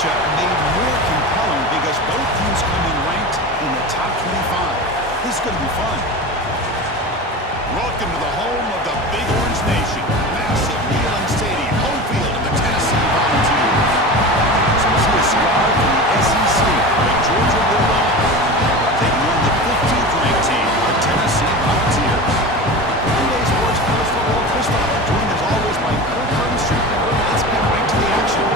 matchup made more compelling because both teams come in ranked in the top 25. This is going to be fun. Welcome to the home of the Big Orange Nation. Massive Neyland Stadium, home field of the Tennessee Volunteers. So we see a squad from the SEC, the Georgia Bulldogs, taking on the 15th ranked team, the Tennessee Volunteers. Today's Sports College Football Twist-Off, joined as always by Kirk Herbstreit. Let's get right to the action.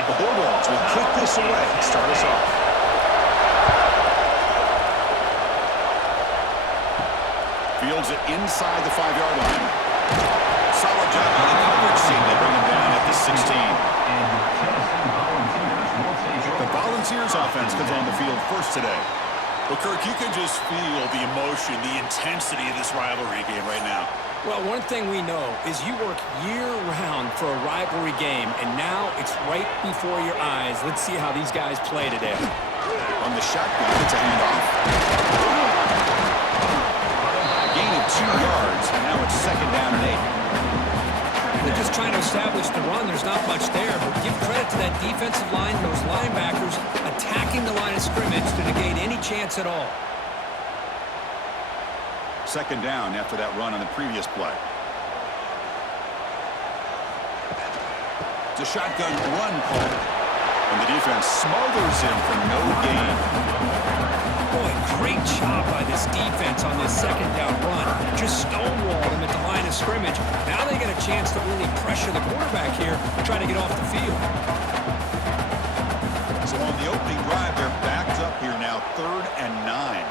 The Bulldogs will kick this away and start us off. Fields it inside the 5-yard line. Solid job on the coverage team. They bring him down at the 16. The Volunteers offense comes on the field first today. Well, Kirk, you can just feel the emotion, the intensity of this rivalry game right now. Well, one thing we know is you work year-round for a rivalry game, and now it's right before your eyes. Let's see how these guys play today. On the shotgun, it's a handoff. Gain of 2 yards, and now it's 2nd down and 8. They're just trying to establish the run. There's not much there, but give credit to that defensive line, those linebackers attacking the line of scrimmage to negate any chance at all. 2nd down after that run on the previous play. It's a shotgun run call. And the defense smothers him for no gain. Boy, great job by this defense on this 2nd down run. Just stonewalled him at the line of scrimmage. Now they get a chance to really pressure the quarterback here, try to get off the field. So on the opening drive, they're backed up here now, 3rd and 9.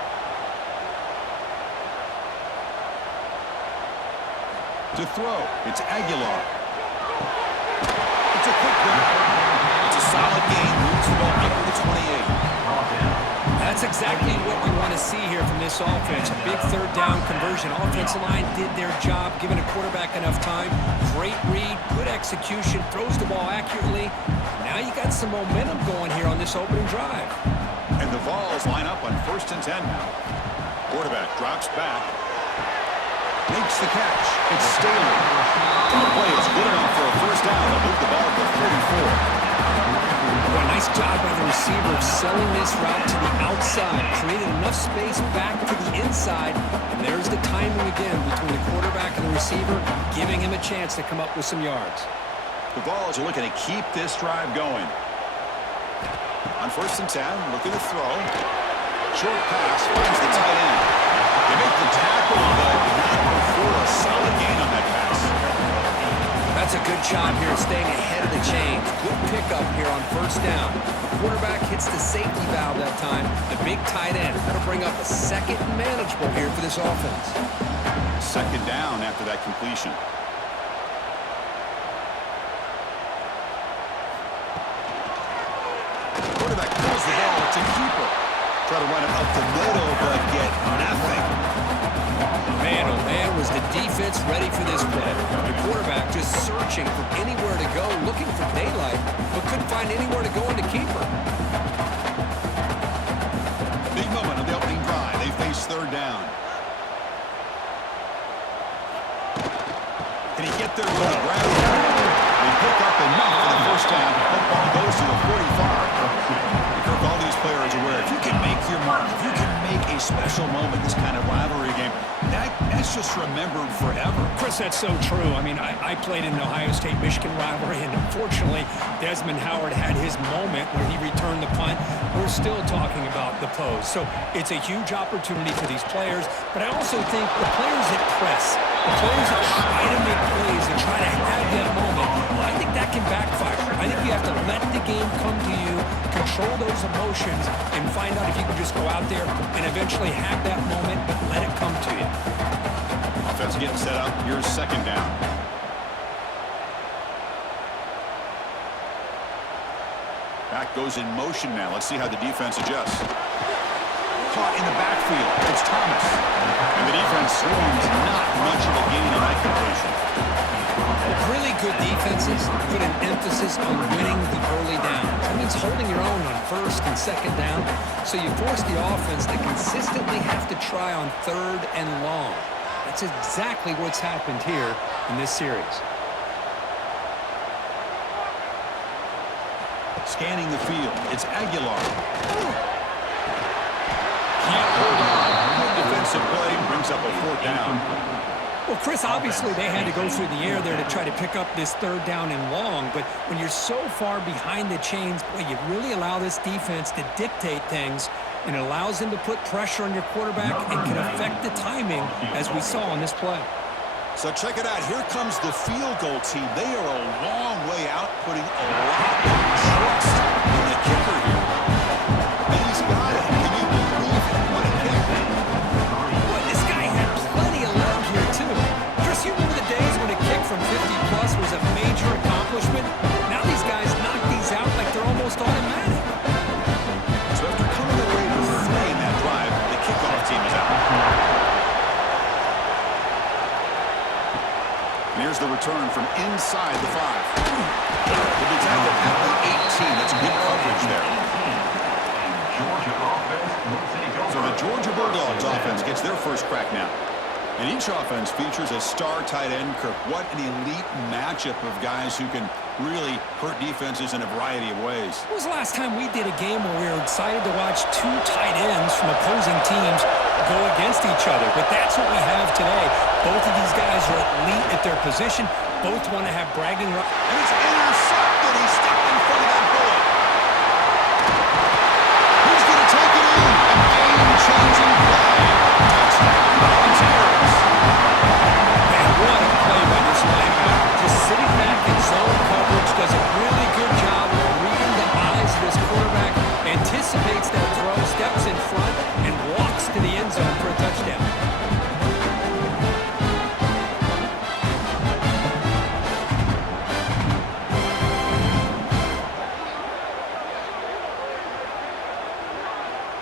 To throw, it's Aguilar. It's a quick drive. It's a solid gain. Moves the ball up to the 28. That's exactly what we want to see here from this offense. A big 3rd down conversion. Offensive line did their job, giving a quarterback enough time. Great read, good execution, throws the ball accurately. Now you got some momentum going here on this opening drive. And the Vols line up on 1st and 10 now. Quarterback drops back. Makes the catch. It's Staley. The play is good enough for a 1st down. They'll move the ball to the 44. Well, nice job by the receiver of selling this route to the outside. Created enough space back to the inside. And there's the timing again between the quarterback and the receiver, giving him a chance to come up with some yards. The Vols are looking to keep this drive going. On 1st and 10, looking to throw. Short pass, finds the tight end. They make the tackle, but not before a solid gain on that pass. That's a good job here staying ahead of the chains. Good pickup here on 1st down. The quarterback hits the safety valve that time. The big tight end. That'll bring up a 2nd and manageable here for this offense. 2nd down after that completion. Quarterback throws the ball. It's a keeper. Try to run it up the middle, but get nothing. Man, oh man, was the defense ready for this play. The quarterback just searching for anywhere to go, looking for daylight, but couldn't find anywhere to go in the keeper. Big moment of the opening drive. They face 3rd down. Can he get there with a grab? They pick up enough for the 1st down. Football goes to the 45. Kirk, all these players are aware, if you can make your mark, if you can make a special moment, this kind of rivalry game, that's just remembered forever. Chris, that's so true. I mean, I played in the Ohio State-Michigan rivalry, and unfortunately, Desmond Howard had his moment where he returned the punt. We're still talking about the pose. So it's a huge opportunity for these players, but I also think the players that press, the players that try to make plays and try to have that moment, I think that can backfire. I think you have to let the game come to you, control those emotions, and find out if you can just go out there and eventually have that moment, but let it come to you. Offense getting set up. Here's 2nd down. Back goes in motion now. Let's see how the defense adjusts. Caught in the backfield. It's Thomas. And the defense swarms not much of a gain on that completion. emphasis, put an emphasis on winning the early downs. That means holding your own on first and second down, so you force the offense to consistently have to try on third and long. That's exactly what's happened here in this series. Scanning the field, it's Aguilar. Can't hold on. Good defensive play brings up a fourth down. Well, Chris, obviously they had to go through the air there to try to pick up this third down and long, but when you're so far behind the chains, boy, you really allow this defense to dictate things, and it allows them to put pressure on your quarterback and can affect the timing, as we saw on this play. So check it out. Here comes the field goal team. They are a long way out, putting a lot of trust in the kicker here. And he's got it. Can you believe it? What a kick. Boy, this guy had plenty of leg here, too. Chris, you remember the days when a kick from 50-plus was a major accomplishment? Now these guys knock these out like they're almost automatic. So after coming away with 3 in that drive, the kickoff team is out. And here's the return from inside the 5. He'll be tackled at the 18. That's good coverage there. So the Georgia Bulldogs offense gets their first crack now. And each offense features a star tight end, Kirk. What an elite matchup of guys who can really hurt defenses in a variety of ways. When was the last time we did a game where we were excited to watch 2 tight ends from opposing teams go against each other? But that's what we have today. Both of these guys are elite at their position. Both want to have bragging rights. And it's intercepted. He stepped in front of that bullet. Who's going to take it in? A game-changing play. Touchdown, Volunteers. Man, what a play by this linebacker. Just sitting back in zone coverage, does a really good job of reading the eyes of this quarterback, anticipates that throw, steps in front, and walks to the end zone for a touchdown.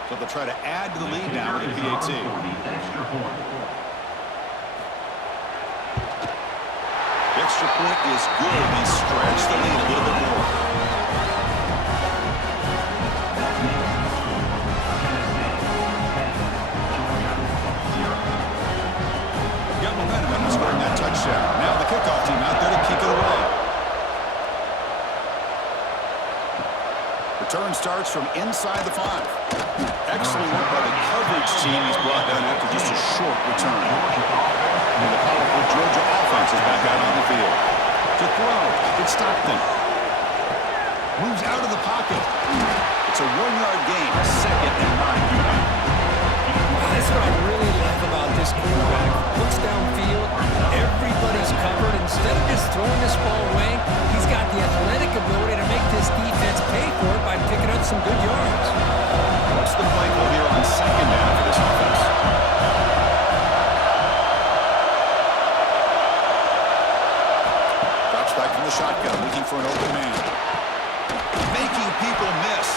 So they'll try to add to the lead now with the PAT. The extra point is good. They stretch the lead a little bit more. Got momentum after scoring that touchdown. Now the kickoff team out there to kick it away. Return starts from inside the 5. Excellent work by the coverage team. He's brought down after just a short return. And the powerful Georgia offense is back out on the field. To throw, it's Stockton. Moves out of the pocket. It's a 1-yard gain, 2nd and 9. That's what I really love about this quarterback. Looks downfield, everybody's covered. Instead of just throwing this ball away, he's got the athletic ability to make this defense pay for it by picking up some good yards. What's the play call here on 2nd down for this offense? Drops back from the shotgun, looking for an open man. Making people miss.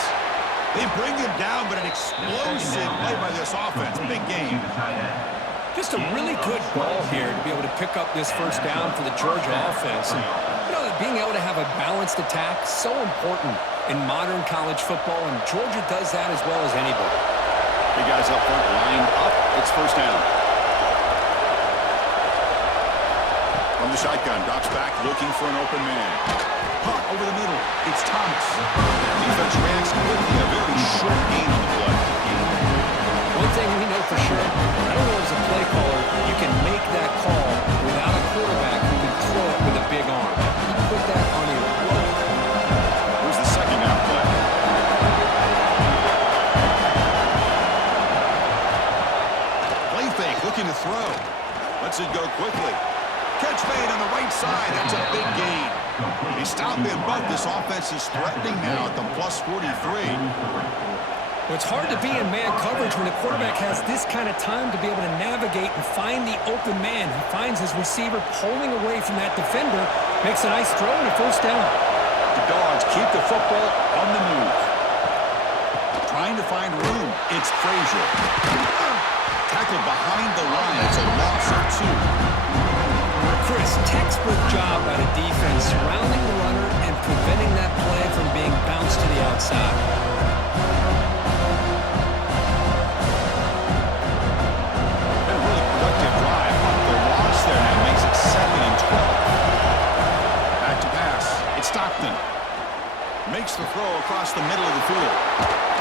They bring him down, but an explosive play by this offense. Big game. Just a really good ball here to be able to pick up this first down for the Georgia offense. And, you know, being able to have a balanced attack, so important in modern college football, and Georgia does that as well as anybody. Big guys up front, lined up. It's first down. From the shotgun, drops back, looking for an open man. Punt over the middle. It's Thomas. Defense reacts quickly. A very short gain on the play. One thing we know for sure, I don't know as a play caller, you can make that call without a quarterback who can throw it with a big arm. He put that on a rope. Here's the 2nd down play. Play fake, looking to throw. Lets it go quickly. Catch made on the right side. That's a big gain. He stopped him, but this offense is threatening now at the plus 43. Well, it's hard to be in man coverage when the quarterback has this kind of time to be able to navigate and find the open man. He finds his receiver pulling away from that defender, makes a nice throw and a first down. The Dogs keep the football on the move. Trying to find room. It's Frazier. Tackled behind the line. It's a loss of 2. Chris, textbook job by the defense surrounding the runner and preventing that play from being bounced to the outside. Been a really productive drive, but the loss there now makes it 2nd and 12. Back to pass. It's Stockton. Makes the throw across the middle of the field.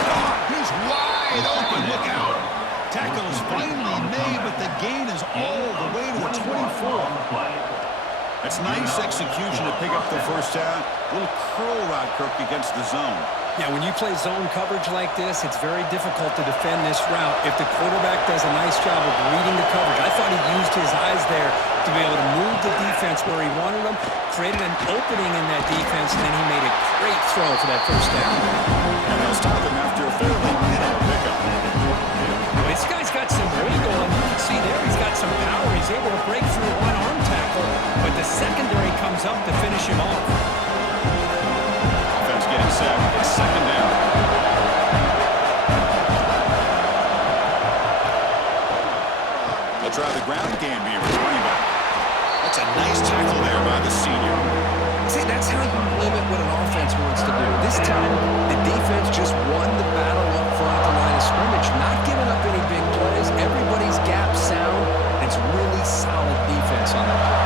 Oh, he's wide open. Look out. Tackle is finally made, but the gain is all the way to the 24. That's nice execution to pick up the first down. Little curl route, Kirk, against the zone. Yeah, when you play zone coverage like this, it's very difficult to defend this route if the quarterback does a nice job of reading the coverage. I thought he used his eyes there to be able to move the defense where he wanted them, created an opening in that defense, and then he made a great throw for that first down. And they'll stop him after a fairly minimal pickup. This guy's got some wiggle, and you can see there he's got some power. He's able to break through one arm tackle, but the secondary comes up to finish him off. Offense getting set. It's 2nd down. They'll try the ground game here with running back. That's a nice tackle there by the senior. See, that's how you limit what an offense wants to do. This time, the defense just won the battle up front at the line of scrimmage, not giving up any big plays. Everybody's gap sound. It's really solid defense on that play.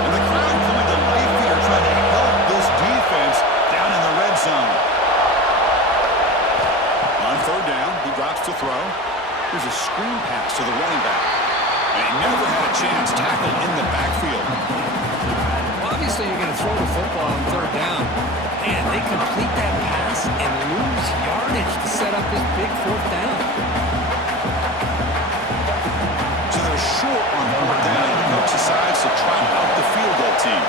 And the crowd coming to life here, trying to help this defense down in the red zone. On 3rd down, he drops to throw. Here's a screen pass to the running back. And he never had a chance tackled in the backfield. Obviously, you're going to throw the football on 3rd down. And they complete that pass and lose yardage to set up this big 4th down. So they're short on 4th down. The coach decides to trot out the field goal team.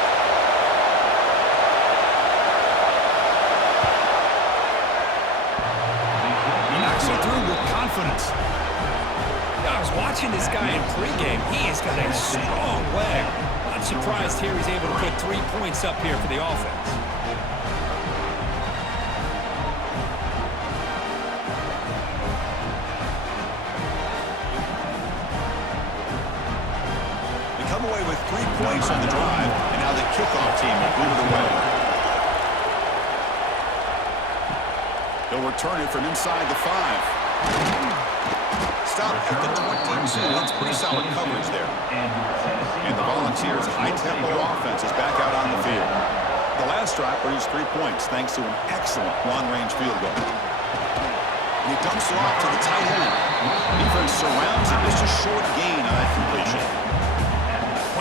He knocks it through with confidence. I was watching this guy in pregame. He has got a strong leg. Not surprised here he's able to put 3 points up here for the offense. They come away with 3 points on the drive, and now the kickoff team will boot it away. They'll return it from inside the 5. Stop at the 22. That's pretty solid coverage there. And the Volunteers' high-tempo offense is back out on the field. The last drive produced 3 points thanks to an excellent long-range field goal. And he dumps it off to the tight end. Defense surrounds him. Just a short gain on that completion.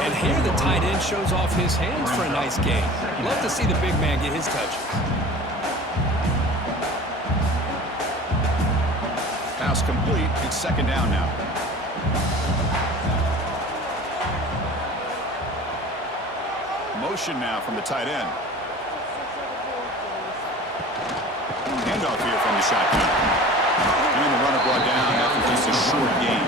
And here the tight end shows off his hands for a nice gain. Love to see the big man get his touches. Pass complete. It's 2nd down now. Motion now from the tight end. Handoff here from the shotgun. And the runner brought down after just a short gain.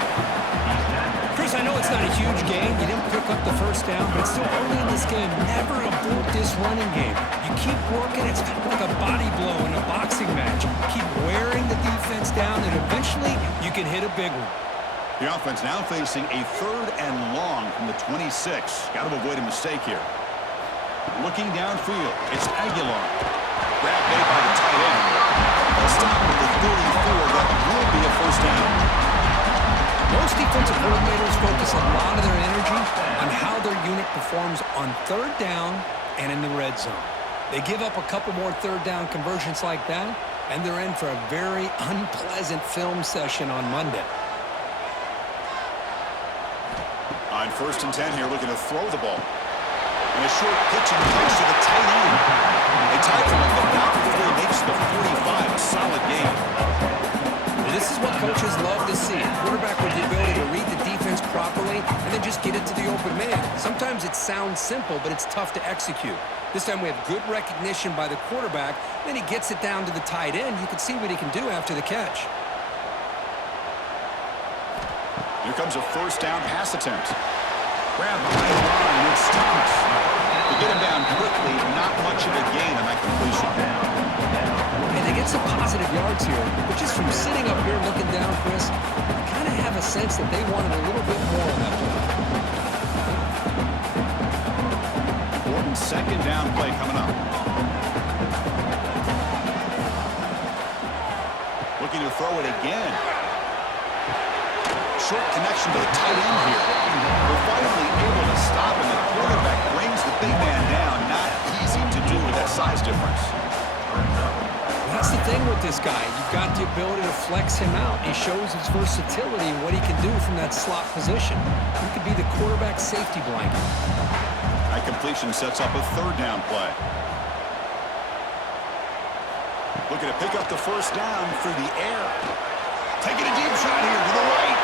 Chris, I know it's not a huge game. You didn't pick up the first down, but it's still early in this game. Never abort this running game. You keep working. It's kind of like a body blow in a boxing match. Keep wearing the defense down, and eventually you can hit a big one. The offense now facing a 3rd and long from the 26. Got to avoid a mistake here. Looking downfield, it's Aguilar. Grab made by the tight end. They'll stop at the 34. That will be a first down. Most defensive coordinators focus a lot of their energy on how their unit performs on 3rd down and in the red zone. They give up a couple more 3rd down conversions like that, and they're in for a very unpleasant film session on Monday. On 1st and 10 here, looking to throw the ball. And a short pitch and catch to the tight end. They tackle him, but not before he makes the 45. A solid game. This is what coaches love to see. A quarterback with the ability to read the defense properly and then just get it to the open man. Sometimes it sounds simple, but it's tough to execute. This time we have good recognition by the quarterback. Then he gets it down to the tight end. You can see what he can do after the catch. Here comes a 1st down pass attempt. Grab behind the line, it's Thomas. To get him down quickly, not much of a gain on that completion. And they get some positive yards here, but just from sitting up here looking down, Chris, I kind of have a sense that they wanted a little bit more on that play. And second down play coming up. Looking to throw it again. Short connection to the tight end here. We're finally able to stop, and the quarterback brings the big man down. Not easy to do with that size difference. That's the thing with this guy. You've got the ability to flex him out. He shows his versatility and what he can do from that slot position. He could be the quarterback safety blanket. That completion sets up a third down play. Looking to pick up the first down through the air. Taking a deep shot here to the right.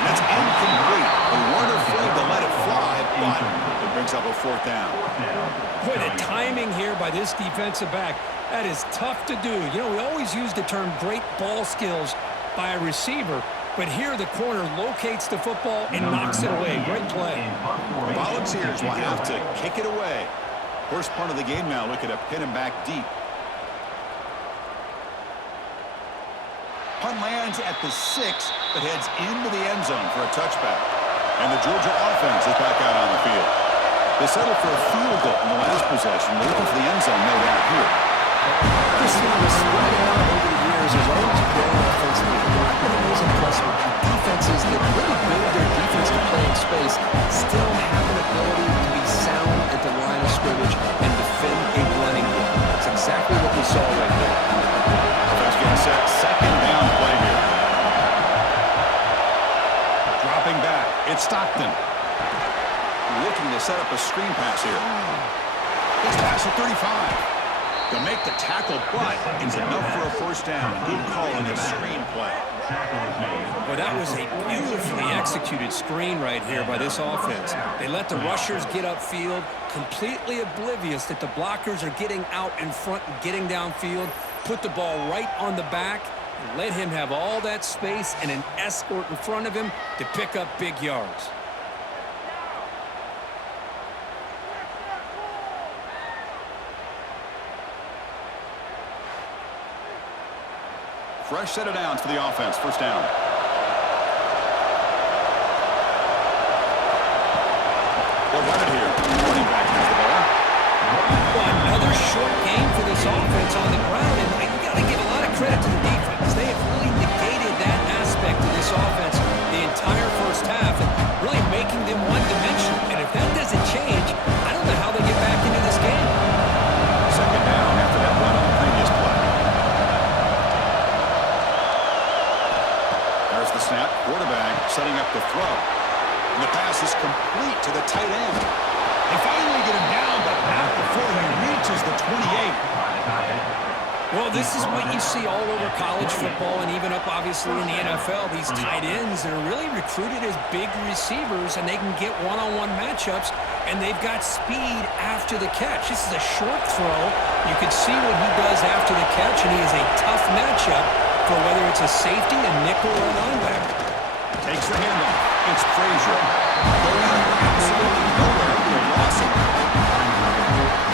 And that's incomplete. We weren't afraid to let it fly, but it brings up a fourth down. Boy, the timing here by this defensive back, that is tough to do. You know, we always use the term great ball skills by a receiver, but here the corner locates the football and knocks it away. Great play. The Volunteers will have to kick it away. First punt of the game now, looking to pin him back deep. Punt lands at the 6, but heads into the end zone for a touchback. And the Georgia offense is back out on the field. They settled for a field goal in the last possession. They're looking for the end zone, no doubt here. This team was spread out over the years. There's always a great offensively. But it was impressive. Defenses that really build their defense to play in space still have an ability to be sound at the line of scrimmage and defend a running game. That's exactly what we saw right there. Offense getting set. Second down play here. Dropping back. It's Stockton. Looking to set up a screen pass here. It's past the 35. To make the tackle, but it's enough for a first down. Good call in the screen play. Well, that was a beautifully executed screen right here by this offense. They let the rushers get upfield, completely oblivious that the blockers are getting out in front and getting downfield, put the ball right on the back, and let him have all that space and an escort in front of him to pick up big yards. Fresh set of downs for the offense. First down. They'll run it here. Running back has the ball. Well, another short game for this offense on the ground, and you got to give a lot of credit to the defense. They have really negated that aspect of this offense the entire first half and really making them one-dimensional. And if that doesn't change, I don't know how they get back into this game. Second down after that run on the previous play. There's the snap. Quarterback setting up the throw. And the pass is complete to the tight end. They finally get him down, but not before he reaches the 28. Well, this is what you see all over college football and even up, obviously, in the NFL. These tight ends that are really recruited as big receivers, and they can get one-on-one matchups, and they've got speed after the catch. This is a short throw. You can see what he does after the catch, and he is a tough matchup for whether it's a safety, a nickel, or a linebacker. Takes the handoff. It's Frazier. Going absolutely nowhere. They're lost him.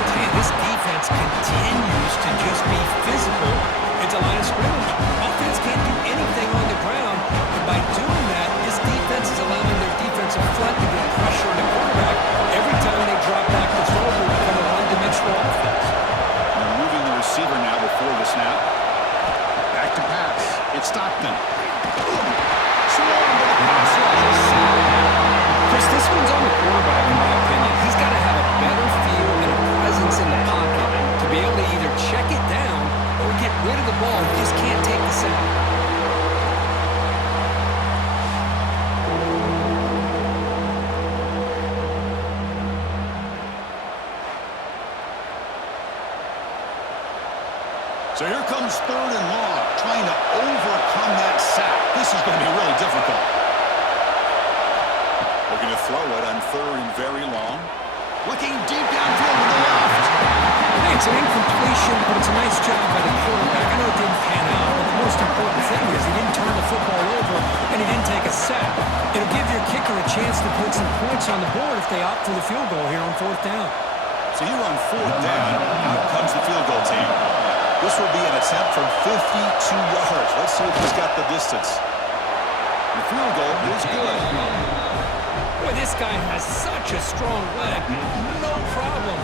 Hey, this defense continues to just be physical at the line of scrimmage. Offense can't do anything on the ground, and by doing that, this defense is allowing their defensive front to get pressure on the quarterback. Every time they drop back to throw, they become a one-dimensional offense. They're moving the receiver now before the snap. Back to pass. It's Stockton. Chris, this one's on the quarterback, in my opinion. He's got to have a better feel and a presence in the pocket to be able to either check it down or get rid of the ball. He just can't take the sack. So here comes third and long, trying to overcome that sack. This is going to be really difficult. Looking to throw it on third and very long. Looking deep downfield to the left. Hey, it's an incompletion, but it's a nice job by the quarterback. I know it didn't pan out, but the most important thing is he didn't turn the football over and he didn't take a sack. It'll give your kicker a chance to put some points on the board if they opt for the field goal here on fourth down. So here on fourth down, out comes the field goal team. This will be an attempt from 52 yards. Let's see if he's got the distance. The field goal is good. Boy, this guy has such a strong leg. No problem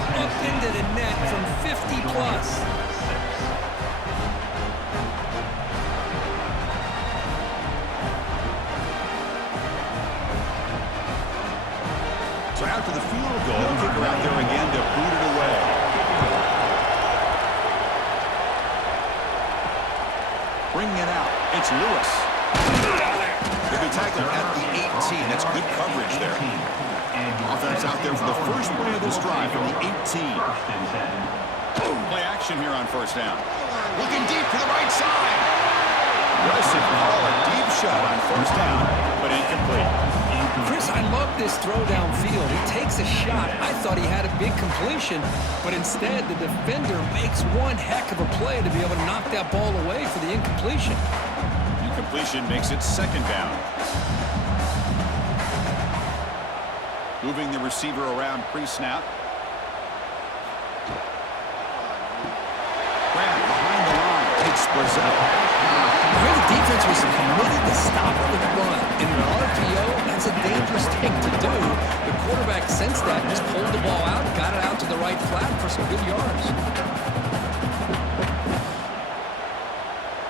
into the net from 50 plus. So after the field goal, kicker out there again to boot it away. Bringing it out, it's Lewis. He'll be tackled at the 18. That's good coverage there. Offense out there for the first play of this drive from the 18. Play action here on first down. Looking deep to the right side. Aggressive call, a deep shot on first down, but incomplete. Chris, I love this throw downfield. He takes a shot. I thought he had a big completion, but instead the defender makes one heck of a play to be able to knock that ball away for the incompletion. Incompletion makes it second down. Moving the receiver around pre-snap. Grant behind the line. It's Brazzell. Here the defense was committed to stop the run. In an RPO, that's a dangerous thing to do. The quarterback sensed that, just pulled the ball out, got it out to the right flat for some good yards.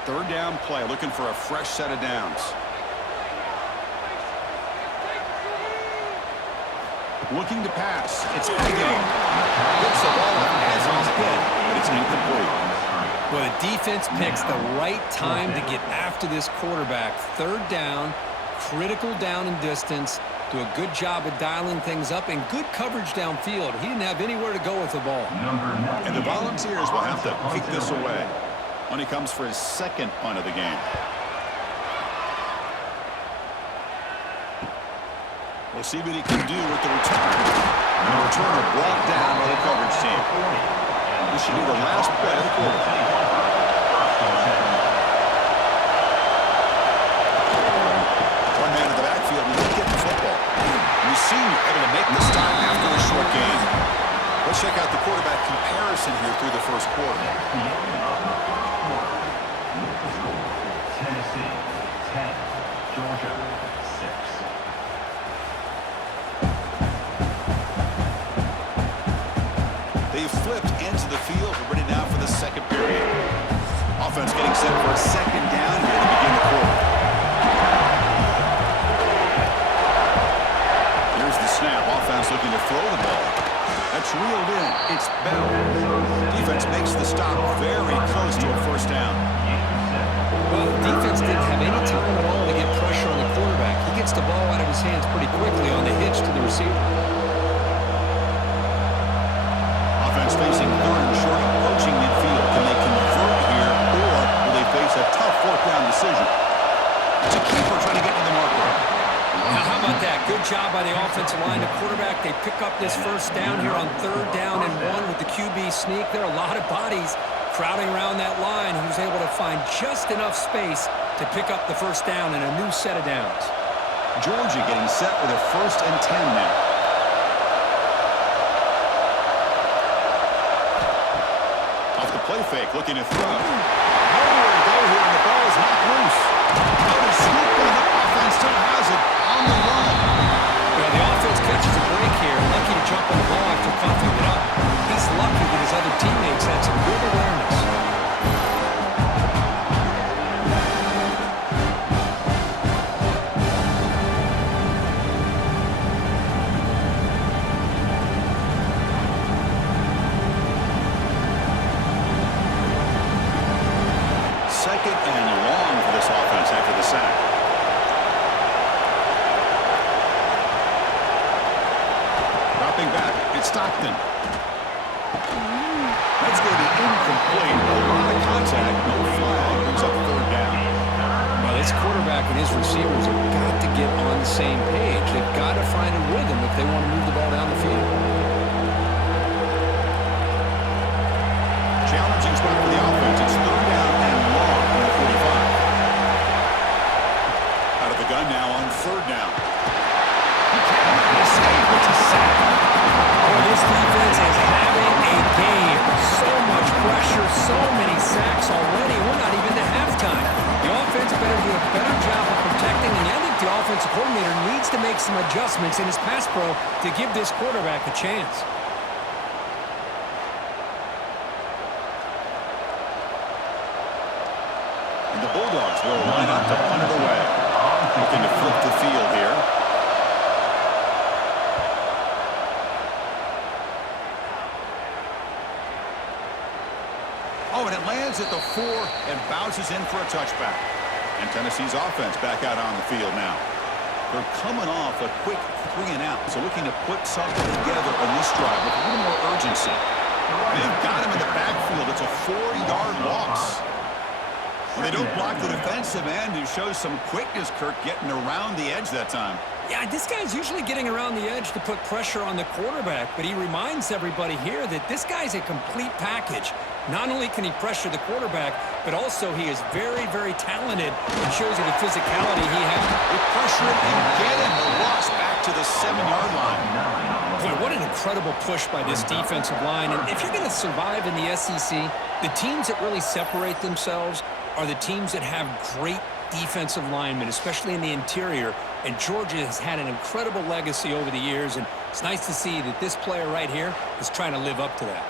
Third down play, looking for a fresh set of downs. Looking to pass. It's Pickett. Gets the ball up as he's hit, but it's incomplete. Well, the defense picks the right time to get after this quarterback. Third down, critical down and distance. Do a good job of dialing things up and good coverage downfield. He didn't have anywhere to go with the ball. And the Volunteers will have to kick this away when he comes for his second punt of the game. We'll see what he can do with the return. And the returner brought down by the coverage team. This should be the last play of the quarter. One man in the backfield, and he'll get the football. We've seen able to make the stop after a short gain. Let's check out the quarterback comparison here through the first quarter. Tennessee 10, Georgia 6. They've flipped into the field. We're ready now for the second period. Offense getting set for a second down here to begin the quarter. Here's the snap. Offense looking to throw the ball. That's reeled in. It's Bell. Defense makes the stop very close to a first down. Well, the defense didn't have any time at all to get pressure on the quarterback. He gets the ball out of his hands pretty quickly on the hitch to the receiver. Offense facing third and short, approaching midfield. Can they convert here, or will they face a tough fourth down decision? It's a keeper trying to get to the marker. Now, how about that? Good job by the offensive line. The quarterback, they pick up this first down here on third down and 1 with the QB sneak. There are a lot of bodies crowding around that line. He was able to find just enough space to pick up the first down and a new set of downs. Georgia getting set with a 1st and 10 now. Off the play fake, looking to throw. Nowhere to go here, and the ball is knocked loose. Notice scoop by the offense still has it on the run. Well, the offense catches a break here. Lucky to jump on the ball after coughing it up. He's lucky that his other teammates had some good awareness. Second and long for this offense after the sack. Dropping back, it's Stockton. That's going to be incomplete. A lot of contact, no flag. Brings up third down. Well, this quarterback and his receivers have got to get on the same page. They've got to find a rhythm if they want to move the ball down the field. Challenging spot for the offense. It's third down and long from the 45. Out of the gun now on third down. He cannot escape. It's a sack. Oh, this defense is having a game. So much pressure, so many sacks already. We're not even to halftime. The offense better do a better job of protecting, and I think the offensive coordinator needs to make some adjustments in his pass pro to give this quarterback a chance. And the Bulldogs will line up to punt it away. Looking to flip the field here. Oh, and it lands at the 4 and bounces in for a touchback. And Tennessee's offense back out on the field now. They're coming off a quick 3 and out, so looking to put something together on this drive with a little more urgency. They've got him in the backfield. It's a 4-yard loss. Well, they don't block the defensive end, who shows some quickness, Kirk, getting around the edge that time. Yeah, this guy's usually getting around the edge to put pressure on the quarterback, but he reminds everybody here that this guy's a complete package. Not only can he pressure the quarterback, but also he is very, very talented and shows you the physicality he has. They pressure him and get him. The loss back to the 7-yard line. Boy, what an incredible push by this defensive line. And if you're going to survive in the SEC, the teams that really separate themselves are the teams that have great defensive linemen, especially in the interior. And Georgia has had an incredible legacy over the years, and it's nice to see that this player right here is trying to live up to that.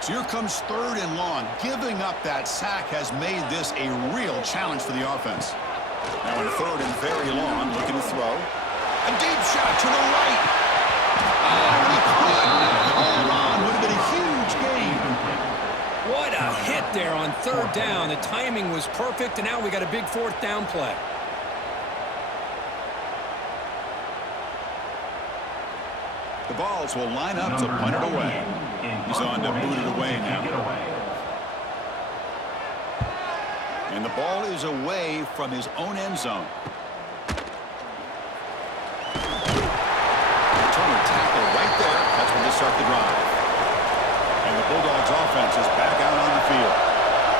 So here comes 3rd and long. Giving up that sack has made this a real challenge for the offense. Now in 3rd and very long, looking to throw. A deep shot to the right. Oh, and he could. Hold on. Would have been a huge gain. What a hit there on 3rd down. The timing was perfect, and now we got a big 4th down play. The Balls will line up to punt it away. He's on to boot it away now. And the ball is away from his own end zone. Turner tackle right there. That's when they start the drive. And the Bulldogs offense is back out on the field.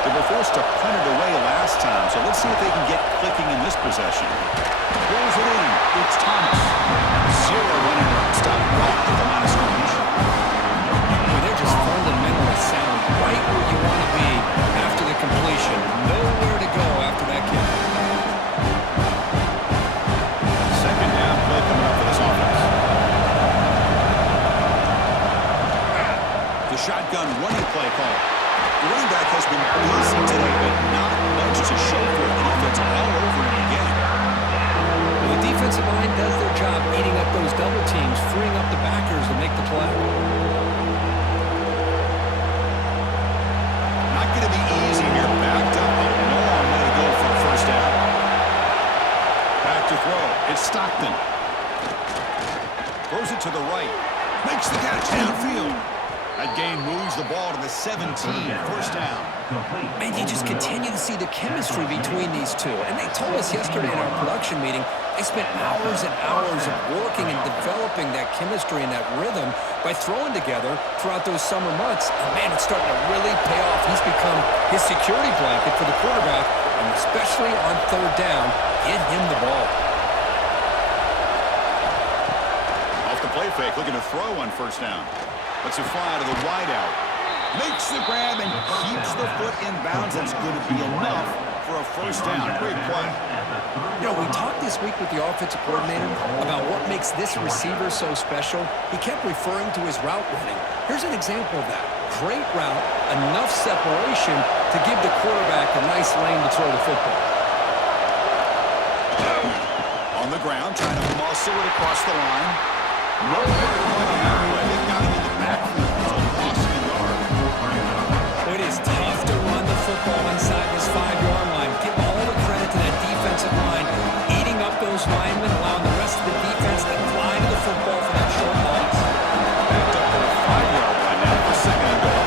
They were forced to punt it away last time, so let's see if they can get clicking in this possession. Rolls it in. It's Thomas. 0 running route. Stop right at the line of scrimmage. They're just fundamentally sound right where you want to be after the completion. Nowhere to go after that kick. 2nd down play coming up for this offense. The shotgun running play call. The running back has been busy today, but not much to show for it. Offense all over him again. Well, the defensive line does their job eating up those double teams, freeing up the backers to make the play. Not going to be easy here. Backed up a long way to go for a 1st down. Back to throw. It's Stockton. Throws it to the right. Makes the catch downfield. That gain moves the ball to the 17. 1st down. Man, you just continue to see the chemistry between these two. And they told us yesterday in our production meeting, they spent hours and hours of working and developing that chemistry and that rhythm by throwing together throughout those summer months. And man, it's starting to really pay off. He's become his security blanket for the quarterback, and especially on 3rd down, get him the ball. Off the play fake, looking to throw on 1st down. Lets it fly to the wideout. Makes the grab and keeps the foot in bounds. That's going to be enough for a 1st down. Great play. You know, we talked this week with the offensive coordinator about what makes this receiver so special. He kept referring to his route running. Here's an example of that. Great route, enough separation to give the quarterback a nice lane to throw the football. On the ground, trying to muscle it across the line. Nowhere to run on that play. They got him in the backfield. It's a loss of a yard. It is tough to run the football inside this 5-yard line. Give all the credit to that defensive line, eating up those linemen, allowing the rest of the defense to fly to the football for that short loss. Backed up to the 5-yard line now for 2nd and goal.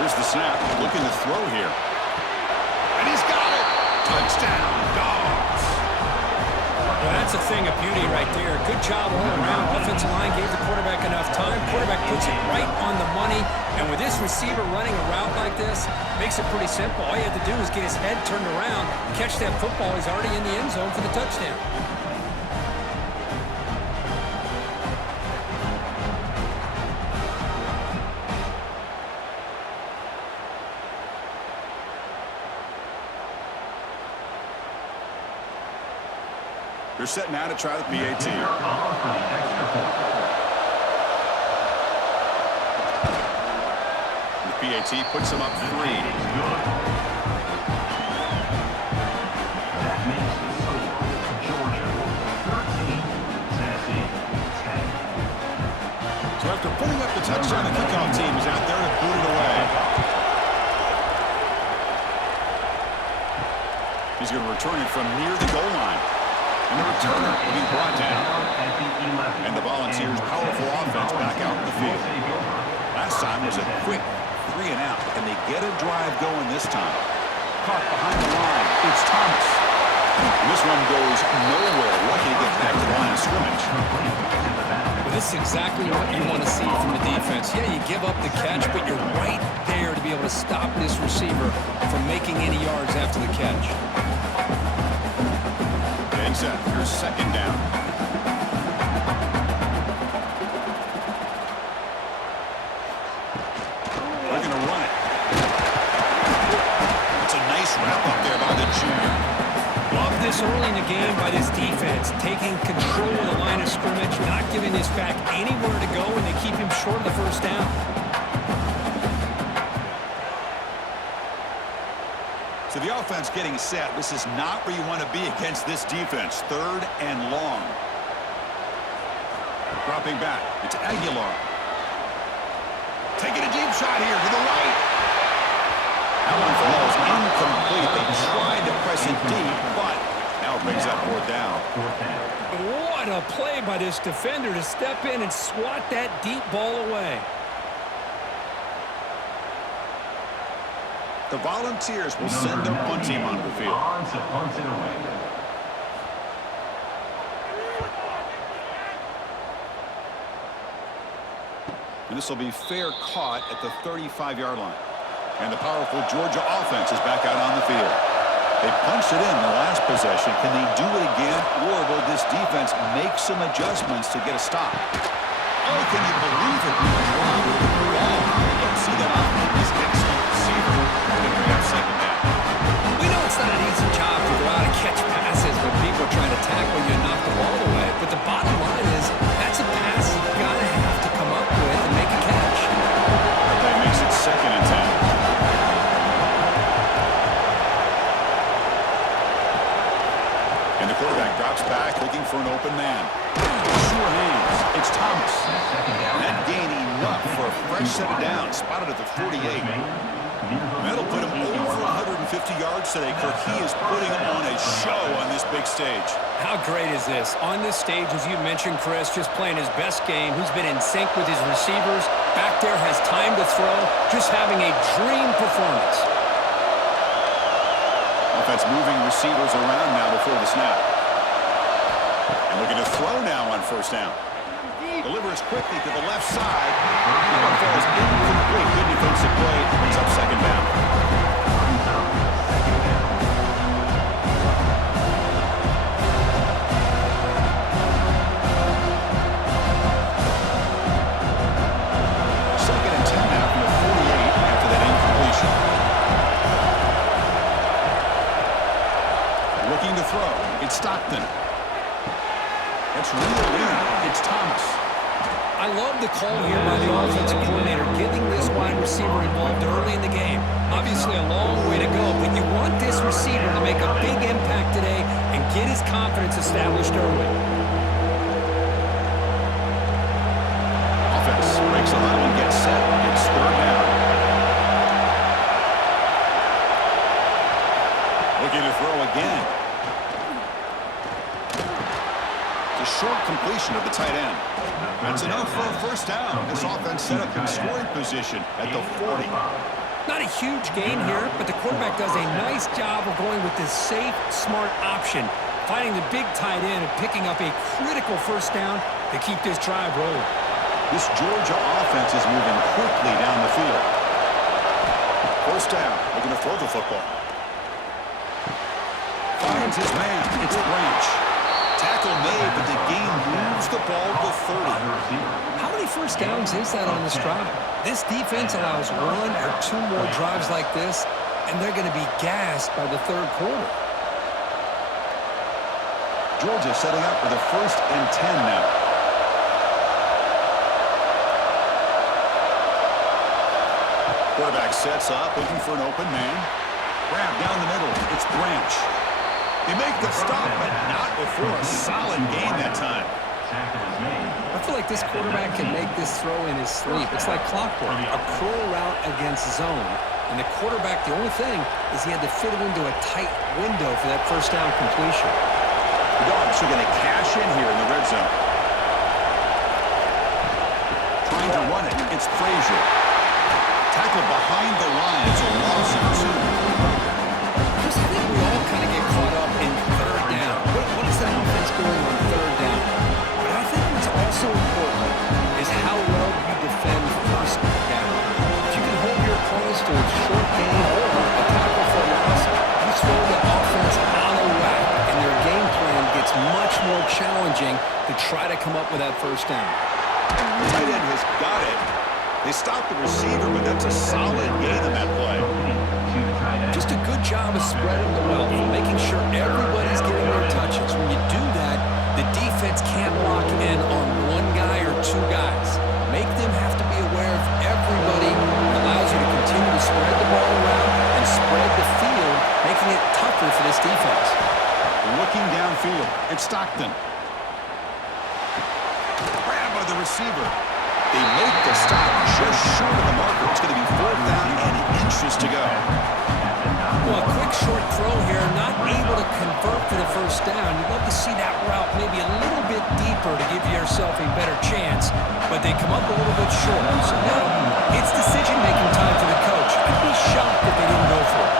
Here's the snap. Looking to throw here. And he's got it. Touchdown, Dogs. Well, that's a thing of beauty right there. Good job all around. Offensive line gave the quarterback enough time. Quarterback puts it right on the money. And with this receiver running a route like this, makes it pretty simple. All you have to do is get his head turned around, catch that football. He's already in the end zone for the touchdown. They're setting out to try the PAT. PAT puts them up 3. That makes the score Georgia 13, Tennessee 10. So after putting up the touchdown, the kickoff team is out there to boot it away. He's going to return it from near the goal line. And the returner will be brought down. And the Volunteers' powerful offense back out in the field. Last time was a quick 3 and out. Can they get a drive going this time? Caught behind the line. It's Thomas. And this one goes nowhere. Lucky to get back to the line of scrimmage. Well, this is exactly what you want to see from the defense. Yeah, you give up the catch, but you're right there to be able to stop this receiver from making any yards after the catch. And set. Here's second down. They're going to run it. It's a nice wrap up there by the junior. Love this early in the game by this defense, taking control of the line of scrimmage, not giving this back anywhere to go, and they keep him short of the first down. So the offense getting set. This is not where you want to be against this defense. 3rd and long. Dropping back. It's Aguilar. Taking a deep shot here to the right. That one falls incomplete. They tried to press it deep, but now it brings up 4th down. What a play by this defender to step in and swat that deep ball away. The Volunteers will send their punt team onto the field. On to punt it away. And this will be fair caught at the 35-yard line. And the powerful Georgia offense is back out on the field. They punched it in the last possession. Can they do it again, or will this defense make some adjustments to get a stop? Oh, can you believe it? We dropped the ball. You don't see that often. This excellent receiver. Going to bring up second down. We know it's not an easy job to go out and catch passes when people are trying to tackle you and knock the ball away. But the bottom line is that's a pass you've got to have to come up with and make a catch. That makes it 2nd and 10. And the quarterback drops back looking for an open man. Sure hands. It's Thomas. And that gain enough for a fresh set of downs. Spotted at the 48. And that'll put him over 150 yards today. Kirk, he is putting on a show on this big stage. How great is this? On this stage, as you mentioned, Chris, just playing his best game. He's been in sync with his receivers. Back there, has time to throw. Just having a dream performance. Offense moving receivers around now before the snap. And looking to throw now on 1st down. Delivers quickly to the left side. That one falls incomplete. Good defensive play. Brings up 2nd down. Second and 10 now from the 48 after that incompletion. Looking to throw. It's Stockton. It's real in. It's Thomas. I love the call here by the offensive coordinator, getting this wide receiver involved early in the game. Obviously a long way to go, but you want this receiver to make a big impact today and get his confidence established early. Offense breaks a line and gets set. It's 3rd down. Looking to throw again. It's a short completion of the tight end. That's enough for a 1st down. This offense set up in scoring position at the 40. Not a huge gain here, but the quarterback does a nice job of going with this safe, smart option, finding the big tight end and picking up a critical 1st down to keep this drive rolling. This Georgia offense is moving quickly down the field. 1st down. Looking to throw the football. Finds his man. It's Branch. Tackle made, but the game moves the ball to 30. How many 1st downs is that on this drive? This defense allows 1 or 2 more drives like this, and they're going to be gassed by the 3rd quarter. Georgia setting up for the 1st and 10 now. Quarterback sets up, looking for an open man. Grab down the middle. It's Branch. They make the stop, but not before a solid gain that time. Tackle is made. I feel like this quarterback can make this throw in his sleep. It's like clockwork, a curl route against zone. And the quarterback, the only thing is he had to fit it into a tight window for that first down completion. The Dogs are going to cash in here in the red zone. Trying to run it. It's Frazier. Tackled behind the line. It's a loss of 2. Chris, I think we all kind of get caught up in third down. What is the offense doing on third down? But I think what's also important is how well you defend first down. If you can hold your opponents to a short gain or a tackle for a loss, you throw the offense out of whack, and their game plan gets much more challenging to try to come up with that first down. The tight end has got it. They stopped the receiver, but that's a solid gain on that play. Just a good job of spreading the wealth, making sure everybody's getting their touches. When you do that, the defense can't lock in on one guy or two guys. Make them have to be aware of everybody. It allows you to continue to spread the ball around and spread the field, making it tougher for this defense. Looking downfield, it's Stockton. Grab by the receiver. They make the stop just short of the marker. It's going to be 4th down and inches to go. Well, a quick short throw here, not able to convert for the first down. You'd love to see that route maybe a little bit deeper to give yourself a better chance, but they come up a little bit short. So now it's decision-making time for the coach. I'd be shocked if they didn't go for it.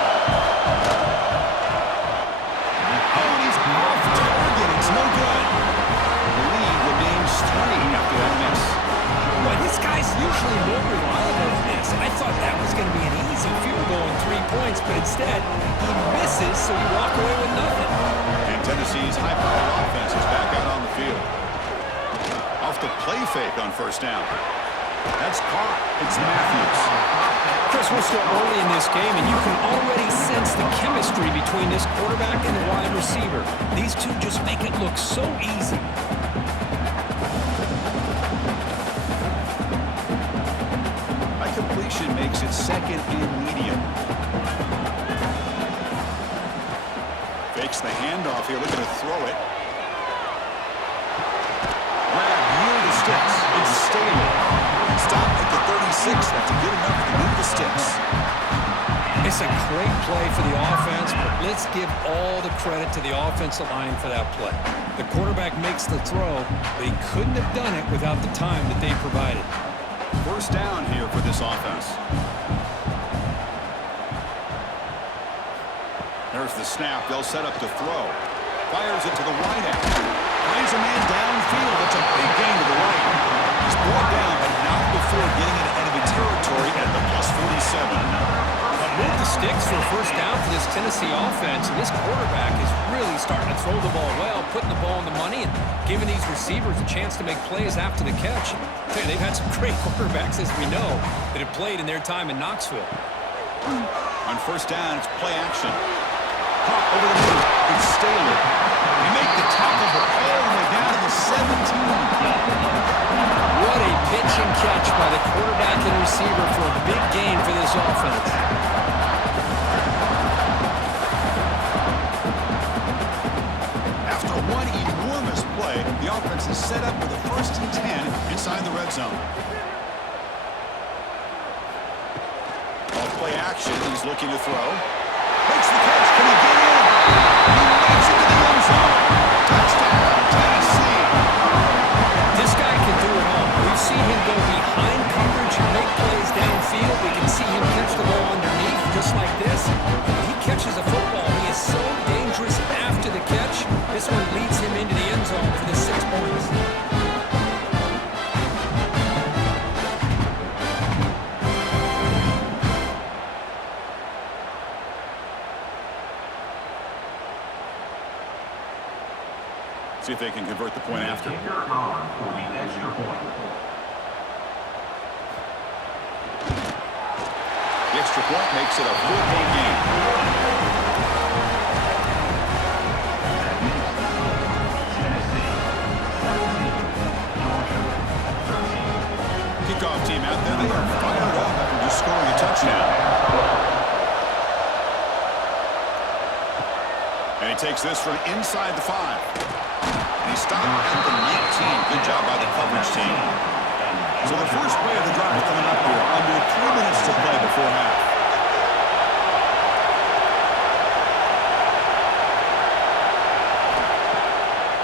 Oh, he's off target. It's no good. The lead remains 3 after that miss. Well, this guy's usually more reliable than this, and I thought that was going to be an easy field goal and 3 points, but instead, he misses, so you walk away with nothing. And Tennessee's high-powered offense is back out on the field. Off the play fake on first down. That's caught. It's Matthews. Chris, we're still early in this game, and you can already sense the chemistry between this quarterback and the wide receiver. These two just make it look so easy. Completion makes it 2nd and medium. Fakes the handoff here, looking to throw it. Grab near the sticks. It's Staley. Stopped at the 36. That's good enough to move the sticks. It's a great play for the offense, but let's give all the credit to the offensive line for that play. The quarterback makes the throw, but he couldn't have done it without the time that they provided. First down here for this offense. There's the snap. They'll set up to throw. Fires it to the right end. Finds a man downfield. That's a big gain to the right. He's brought down, but not before getting into enemy territory at the +47. Move the sticks for a first down for this Tennessee offense, and this quarterback is really starting to throw the ball well, putting the ball in the money and giving these receivers a chance to make plays after the catch. They've had some great quarterbacks, as we know, that have played in their time in Knoxville. On first down, it's play action. Caught over the middle. It's Staley. They make the tackle, but all the way down to the 17. What a pitch and catch by the quarterback and receiver for a big gain for this offense. After one enormous play, the offense is set up with a 1st and 10 inside the red zone. Off play action, he's looking to throw. Makes the catch. Can he get in? He makes it to the end zone. Touchdown, Tennessee. This guy can do it all. We've seen him go behind coverage and make plays downfield. We can see him catch the ball underneath just like this. When he catches a football, he is so dangerous after the catch. This one leads him into the end zone for the 6 points. See if they can convert the point after. Kicker on for the extra point. The extra point makes it a 4-point game. Tennessee 17, Georgia 13. Kickoff team out there. They are fired up after just scoring a touchdown. takes this from inside the 5. And he stopped at the 19. Good job by the coverage team. So the first play of the drive coming up here. Under 3 minutes to play before half.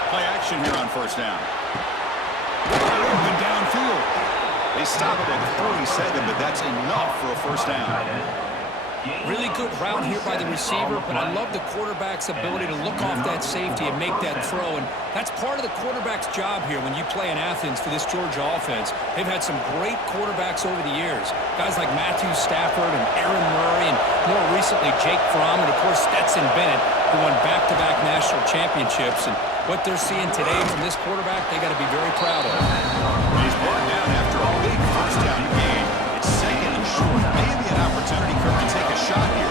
Play action here on first down. Open downfield. They stop it at 47, but that's enough for a first down. Really good route here by the receiver, but I love the quarterback's ability to look off that safety and make that throw. And that's part of the quarterback's job here when you play in Athens for this Georgia offense. They've had some great quarterbacks over the years. Guys like Matthew Stafford and Aaron Murray, and more recently Jake Fromm, and of course Stetson Bennett, who won back-to-back national championships. And what they're seeing today from this quarterback, they got to be very proud of. He's brought down after a big first down gain. It's second and short. Maybe an opportunity for him to take a shot here.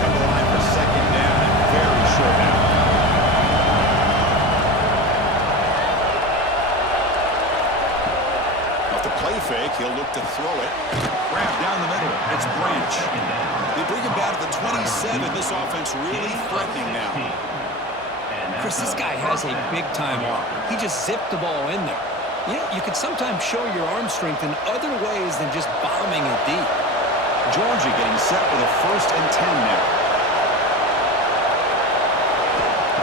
Come to the line for second down and very short down. Off the play fake, he'll look to throw it. Grab down the middle. It's Branch. They bring him down to the 27. This offense really threatening now. Chris, this guy has a big-time arm. He just zipped the ball in there. You know, you could sometimes show your arm strength in other ways than just bombing it deep. Georgia getting set with a 1st and 10 now.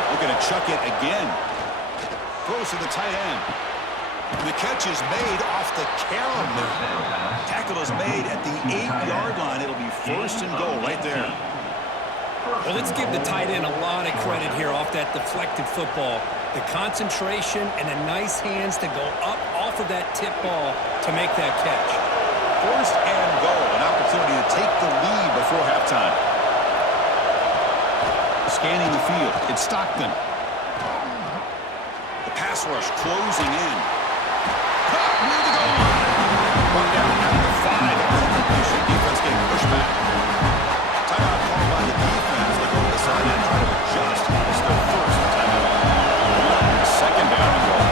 Looking to chuck it again. Throws to the tight end. And the catch is made off the carom there. Tackle is made at the 8-yard line. It'll be 1st and goal right there. Well, let's give the tight end a lot of credit here off that deflected football. The concentration and the nice hands to go up off of that tip ball to make that catch. 1st and goal. An opportunity to take the lead before halftime. Scanning the field. It's Stockton. The pass rush closing in. Caught near the goal line. Brought down at the 5. Defense getting pushed back. Timeout called by the defense. They go to the side and try to adjust. It's their 1st timeout. 2nd down and goal.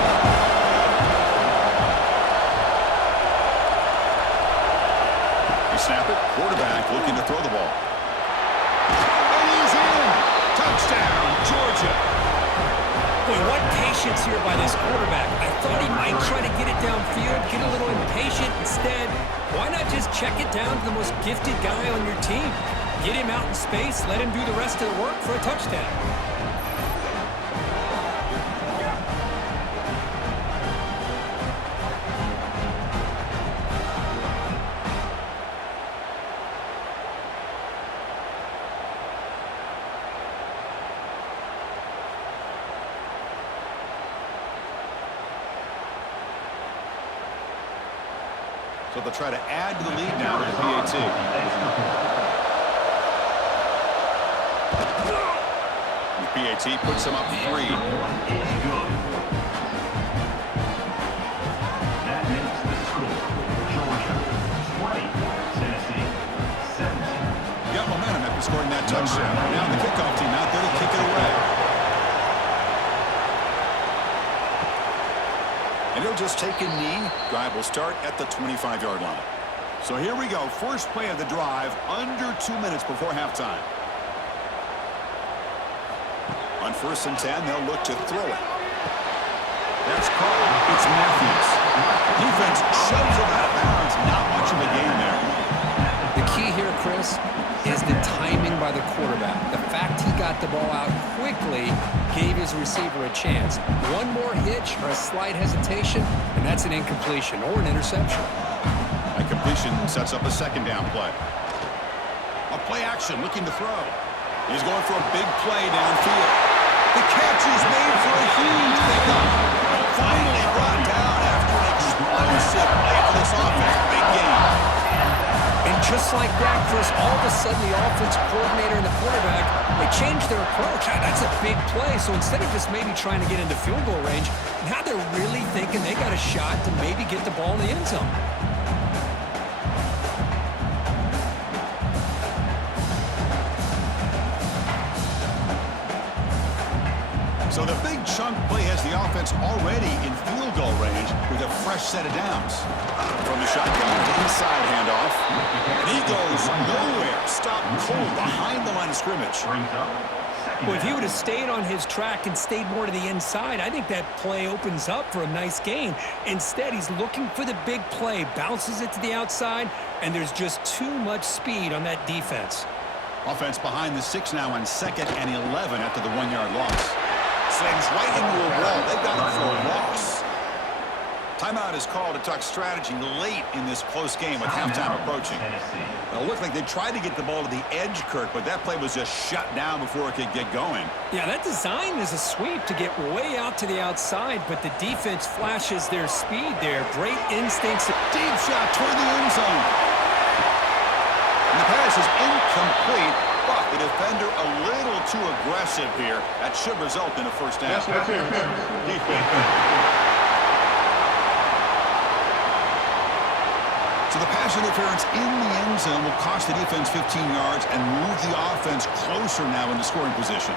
They snap it. Quarterback looking to throw the ball. And he's in. Touchdown, Georgia. Boy, what patience here by this quarterback. I thought he might try to get it downfield, get a little impatient. Instead, why not just check it down to the most gifted guy on your team? Get him out in space, let him do the rest of the work for a touchdown. So they'll try to add to the lead now to the PAT. The PAT puts them up 3. That makes the score. Georgia 20, Tennessee 17. Got momentum after scoring that touchdown. Now the kickoff team out there to kick it away. And he'll just take a knee. Drive will start at the 25-yard line. So here we go. First play of the drive under 2 minutes before halftime. On 1st and 10, they'll look to throw it. That's called. It's Matthews. Defense shoves it out of bounds. Not much of a gain there. The key here, Chris, is the timing by the quarterback. The fact he got the ball out quickly gave his receiver a chance. One more hitch or a slight hesitation, and that's an incompletion or an interception. That completion sets up a 2nd down play. A play action, looking to throw. He's going for a big play downfield. The catch is made for a huge pickup. Finally brought down after an explosive play for this offense. Big game. And just like that, Chris, all of a sudden the offense coordinator and the quarterback, they changed their approach. That's a big play. So instead of just maybe trying to get into field goal range, now they're really thinking they got a shot to maybe get the ball in the end zone. So the big chunk play has the offense already in field goal range with a fresh set of downs. From the shotgun to inside handoff. And he goes nowhere. Stop cold behind the line of scrimmage. Brings up second Well, if he down. would have stayed on his track and stayed more to the inside, I think that play opens up for a nice gain. Instead, he's looking for the big play, bounces it to the outside, and there's just too much speed on that defense. Offense behind the 6 now on 2nd and 11 after the 1-yard loss. Slams right into a wall. They've got him for a loss. Timeout is called to talk strategy late in this close game with halftime approaching. Tennessee. Well, it looked like they tried to get the ball to the edge, Kirk, but that play was just shut down before it could get going. Yeah, that design is a sweep to get way out to the outside, but the defense flashes their speed there. Great instincts. Deep shot toward the end zone. And the pass is incomplete, but the defender a little too aggressive here. That should result in a first down. So the pass interference in the end zone will cost the defense 15 yards and move the offense closer now into scoring position.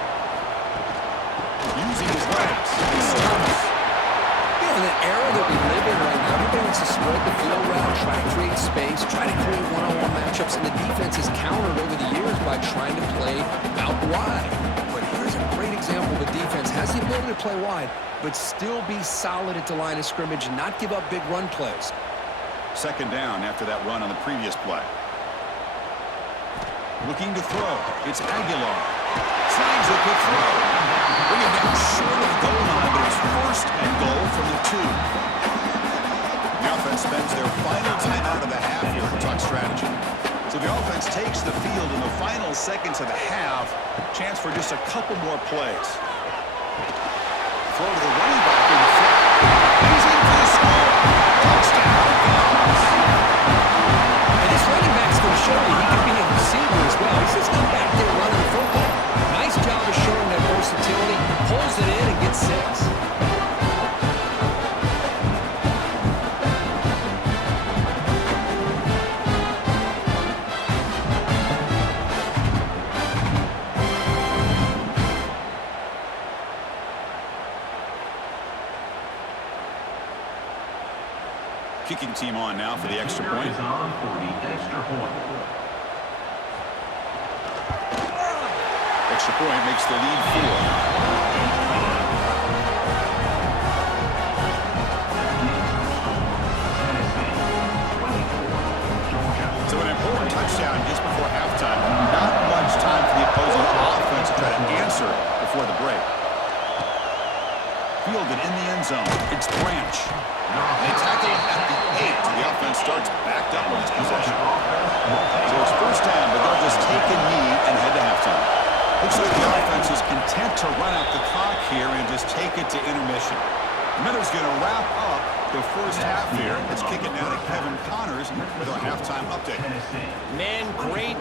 Using his legs. He stops. In an era that we live in right now, everybody wants to spread the field around, try to create space, try to create one-on-one matchups, and the defense has countered over the years by trying to play out wide. But here's a great example of a defense has the ability to play wide, but still be solid at the line of scrimmage and not give up big run plays. 2nd down after that run on the previous play. Looking to throw. It's Aguilar. Snags a good throw. Bring it down short of the goal line, but it's 1st and goal from the 2. The offense spends their final timeout of the half here to talk strategy. So the offense takes the field in the final seconds of the half. Chance for just a couple more plays. Throw to the running back in the front. He's in for the score. Touchdown. And this running back's going to show you he can be a receiver as well. He's just not back there running the football. Nice job of showing that versatility. Pulls it in and gets 6. Kicking team on now for the extra Kicker point. is on for the extra point. Extra point makes the lead 4. So an important touchdown just before halftime. Not much time for the opposing offense to try to answer before the break. Fielded in the end zone. It's Branch. They tackle him at the 8. The offense starts backed up on its possession. So it's 1st down, but they'll just take a knee and head to halftime. Looks like the offense is content to run out the clock here and just take it to intermission. Miller's going to wrap up the first half here. Let's kick it now to Kevin Connors with our halftime update. Tennessee. Man, great